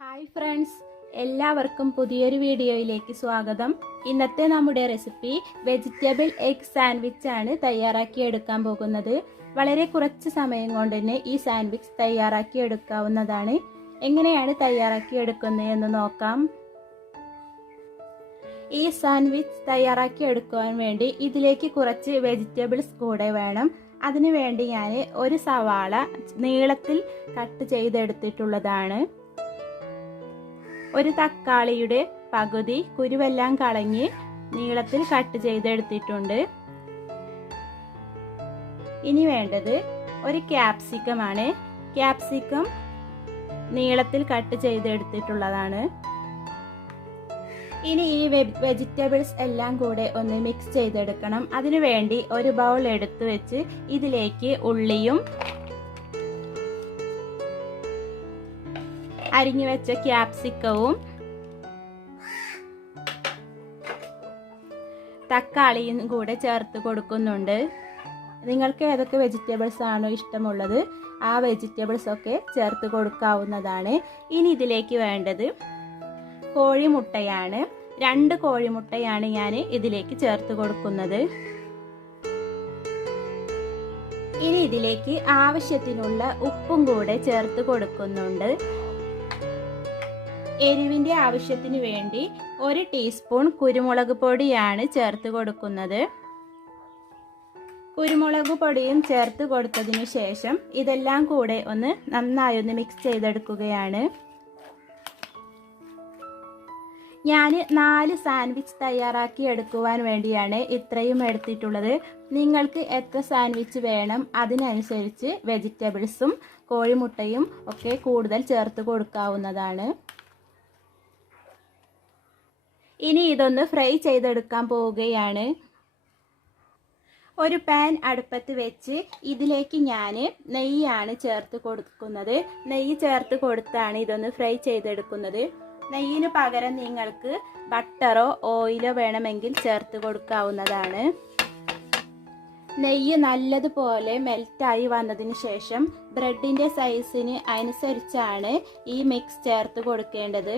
Hi friends, എല്ലാവർക്കും പുതിയൊരു വീഡിയോയിലേക്ക് സ്വാഗതം. ഇന്നത്തെ നമ്മുടെ റെസിപ്പി വെജിറ്റബിൾ എഗ് സാൻഡ്വിച്ച് ആണ് തയ്യാറാക്കി എടുക്കാൻ പോകുന്നത്. വളരെ കുറച്ച് സമയം കൊണ്ട് തന്നെ ഈ സാൻഡ്വിച്ച് തയ്യാറാക്കി എടുക്കാവുന്നതാണ്. എങ്ങനെയാണ് തയ്യാറാക്കി എടുക്കുന്നത് എന്ന് നോക്കാം. ഈ സാൻഡ്വിച്ച് തയ്യാറാക്കി എടുക്കുവാൻ വേണ്ടി ഇതിലേക്ക് കുറച്ച് വെജിറ്റബിൾസ് കൂടെ വേണം. അതിനു വേണ്ടി ഞാൻ ഒരു സവാള നീളത്തിൽ കട്ട് ചെയ്തെടുത്തിട്ടുള്ളതാണ്. ഒരു തക്കാളിയുടെ പകുതി കുരുവെല്ലാം കളഞ്ഞ് നീളത്തിൽ കട്ട് ചെയ്തെടുത്തിട്ടുണ്ട്. ഇനി വേണ്ടത് ഒരു ക്യാപ്സിക്കം ആണ്. ക്യാപ്സിക്കം നീളത്തിൽ കട്ട് ചെയ്തെടുത്തിട്ടുള്ളതാണ്. ഇനി ഈ വെജിറ്റബിൾസ് എല്ലാം കൂടെ ഒന്ന് മിക്സ് ചെയ്തെടുക്കണം. അതിനു വേണ്ടി ഒരു ബൗൾ എടുത്തു വെച്ച് ഇതിലേക്ക് ഉള്ളിയും അരിഞ്ഞു വെച്ച ക്യാപ്സിക്കവും തക്കാളിയും കൂടെ ചേർത്ത് കൊടുക്കുന്നുണ്ട്. നിങ്ങൾക്ക് ഏതൊക്കെ വെജിറ്റബിൾസ് ആണോ ഇഷ്ടമുള്ളത് ആ വെജിറ്റബിൾസ് ഒക്കെ ചേർത്ത് കൊടുക്കാവുന്നതാണ്. ഇനി ഇതിലേക്ക് വേണ്ടത് കോഴിമുട്ടയാണ്. 2 കോഴിമുട്ടയാണ് ഞാൻ ഇതിലേക്ക് ചേർത്ത് കൊടുക്കുന്നത്. ഇനി ഇതിലേക്ക് ആവശ്യത്തിനുള്ള ഉപ്പും കൂടെ ചേർത്ത് കൊടുക്കുന്നുണ്ട്. എരിവിൻ്റെ ആവശ്യത്തിന് വേണ്ടി 1 ടീസ്പൂൺ കുരുമുളക് പൊടിയാണ് ചേർത്ത് കൊടുക്കുന്നത്. കുരുമുളക് പൊടിയും ചേർത്ത് കൊടുത്തതിന് ശേഷം ഇതെല്ലാം കൂടെ ഒന്ന് നന്നായി ഒന്ന് മിക്സ് ചെയ്തെടുക്കുകയാണ്. ഞാൻ 4 സാൻഡ്വിച്ച് തയ്യാറാക്കി എടുക്കുവാൻ വേണ്ടിയാണ് ഇത്രയും എടുത്തിട്ടുള്ളത്. നിങ്ങൾക്ക് എത്ര സാൻഡ്വിച്ച് വേണം അതിനനുസരിച്ച് വെജിറ്റബിൾസും കോഴിമുട്ടയും ഒക്കെ കൂടുതൽ ചേർത്ത് കൊടുക്കാവുന്നതാണ്. ഇനി ഇതൊന്ന് ഫ്രൈ ചെയ്തെടുക്കാൻ പോവുകയാണ്. ഒരു പാൻ അടുപ്പത്ത് വെച്ച് ഇതിലേക്ക് ഞാൻ നെയ്യാണ് ചേർത്ത് കൊടുക്കുന്നത്. നെയ്യ് ചേർത്ത് കൊടുത്താണ് ഇതൊന്ന് ഫ്രൈ ചെയ്തെടുക്കുന്നത്. നെയ്യിന് പകരം നിങ്ങൾക്ക് ബട്ടറോ ഓയിലോ വേണമെങ്കിൽ ചേർത്ത് കൊടുക്കാവുന്നതാണ്. നെയ്യ് നല്ലതുപോലെ മെൽറ്റായി വന്നതിന് ശേഷം ബ്രെഡിൻ്റെ സൈസിന് അനുസരിച്ചാണ് ഈ മിക്സ് ചേർത്ത് കൊടുക്കേണ്ടത്.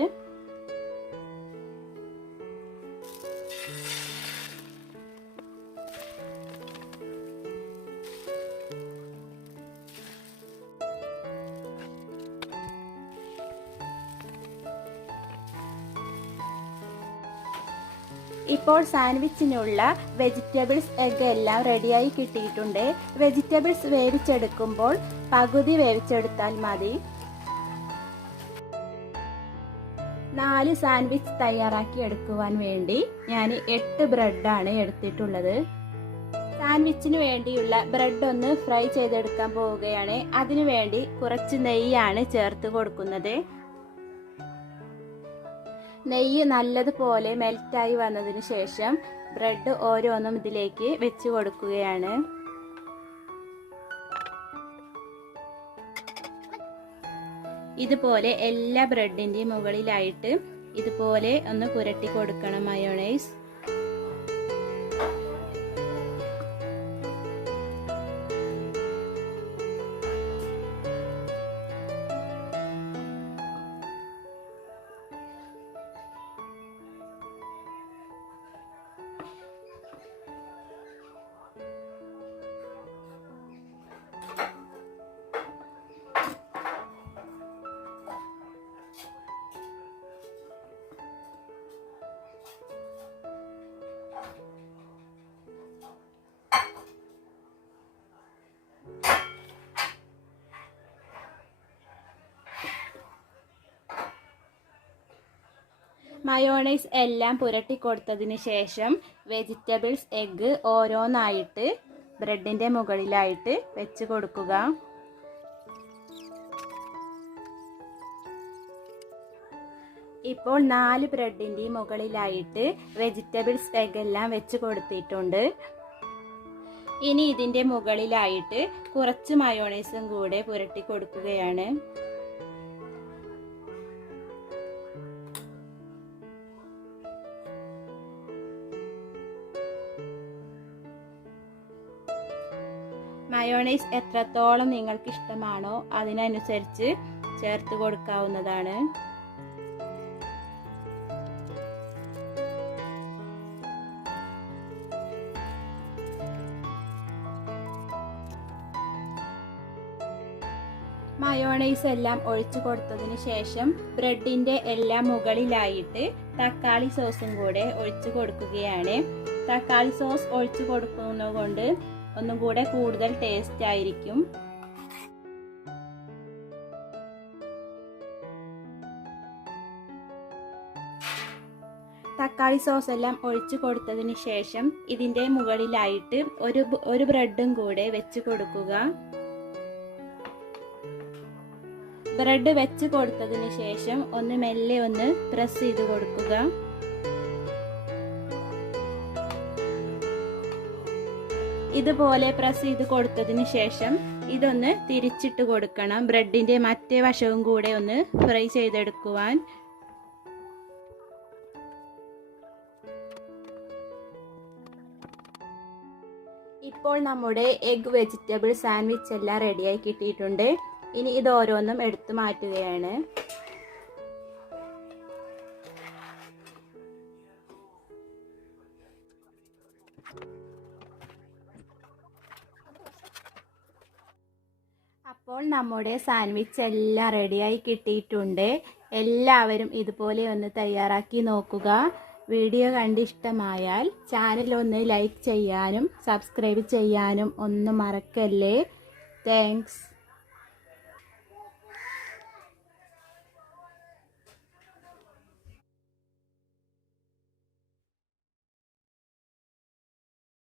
ഇപ്പോൾ സാൻഡ്വിച്ചിനുള്ള വെജിറ്റബിൾസ് എഗ് എല്ലാം റെഡിയായി കിട്ടിയിട്ടുണ്ട്. വെജിറ്റബിൾസ് വേവിച്ചെടുക്കുമ്പോൾ പകുതി വേവിച്ചെടുത്താൽ മതി. 4 സാൻഡ്വിച്ച് തയ്യാറാക്കി എടുക്കുവാൻ വേണ്ടി ഞാൻ 8 ബ്രെഡാണ് എടുത്തിട്ടുള്ളത്. സാൻഡ്വിച്ചിന് വേണ്ടിയുള്ള ബ്രെഡ് ഒന്ന് ഫ്രൈ ചെയ്തെടുക്കാൻ പോവുകയാണ്. അതിനു വേണ്ടി കുറച്ച് നെയ്യാണ് ചേർത്ത് കൊടുക്കുന്നത്. നെയ്യ് നല്ലതുപോലെ മെൽറ്റായി വന്നതിന് ശേഷം ബ്രെഡ് ഓരോന്നും ഇതിലേക്ക് വെച്ച് കൊടുക്കുകയാണ്. ഇതുപോലെ എല്ലാ ബ്രെഡിൻ്റെയും മുകളിലായിട്ട് ഇതുപോലെ ഒന്ന് പുരട്ടി കൊടുക്കണം മയോണൈസ്. മയോണൈസ് എല്ലാം പുരട്ടി കൊടുത്തതിന് ശേഷം വെജിറ്റബിൾസ് എഗ്ഗ് ഓരോന്നായിട്ട് ബ്രെഡിൻ്റെ മുകളിലായിട്ട് വെച്ച് കൊടുക്കുക. ഇപ്പോൾ 4 ബ്രെഡിൻ്റെ മുകളിലായിട്ട് വെജിറ്റബിൾസ് എഗ്ഗ് എല്ലാം വെച്ച് കൊടുത്തിട്ടുണ്ട്. ഇനി ഇതിൻ്റെ മുകളിലായിട്ട് കുറച്ച് മയോണൈസും കൂടെ പുരട്ടി കൊടുക്കുകയാണ്. മയോണൈസ് എത്രത്തോളം നിങ്ങൾക്ക് ഇഷ്ടമാണോ അതിനനുസരിച്ച് ചേർത്ത് കൊടുക്കാവുന്നതാണ്. മയോണൈസ് എല്ലാം ഒഴിച്ചു കൊടുത്തതിന് ശേഷം ബ്രെഡിൻ്റെ എല്ലാം മുകളിലായിട്ട് തക്കാളി സോസും കൂടെ ഒഴിച്ചു കൊടുക്കുകയാണ്. തക്കാളി സോസ് ഒഴിച്ചു കൊടുക്കുന്നത് കൊണ്ട് ഒന്നും കൂടെ കൂടുതൽ ടേസ്റ്റ് ആയിരിക്കും. തക്കാളി സോസ് എല്ലാം ഒഴിച്ചു കൊടുത്തതിന് ശേഷം ഇതിൻ്റെ മുകളിലായിട്ട് ഒരു ബ്രെഡും കൂടെ വെച്ച് കൊടുക്കുക. ബ്രെഡ് വെച്ച് കൊടുത്തതിന് ശേഷം ഒന്ന് മെല്ലെ ഒന്ന് പ്രസ് ചെയ്ത് കൊടുക്കുക. ഇതുപോലെ പ്രസ് ചെയ്ത് കൊടുത്തതിന് ശേഷം ഇതൊന്ന് തിരിച്ചിട്ട് കൊടുക്കണം. ബ്രെഡിൻ്റെ മറ്റേ വശവും കൂടെ ഒന്ന് ഫ്രൈ ചെയ്തെടുക്കുവാൻ. ഇപ്പോൾ നമ്മുടെ എഗ് വെജിറ്റബിൾ സാൻഡ്വിച്ച് എല്ലാം റെഡിയായി കിട്ടിയിട്ടുണ്ട്. ഇനി ഇത് ഓരോന്നും എടുത്തു മാറ്റുകയാണ്. അപ്പോൾ നമ്മുടെ സാൻഡ്വിച്ച് എല്ലാം റെഡിയായി കിട്ടിയിട്ടുണ്ട്. എല്ലാവരും ഇതുപോലെ ഒന്ന് തയ്യാറാക്കി നോക്കുക. വീഡിയോ കണ്ടിഷ്ടമായാൽ ചാനൽ ഒന്ന് ലൈക്ക് ചെയ്യാനും സബ്സ്ക്രൈബ് ചെയ്യാനും ഒന്നും മറക്കല്ലേ. താങ്ക്സ്.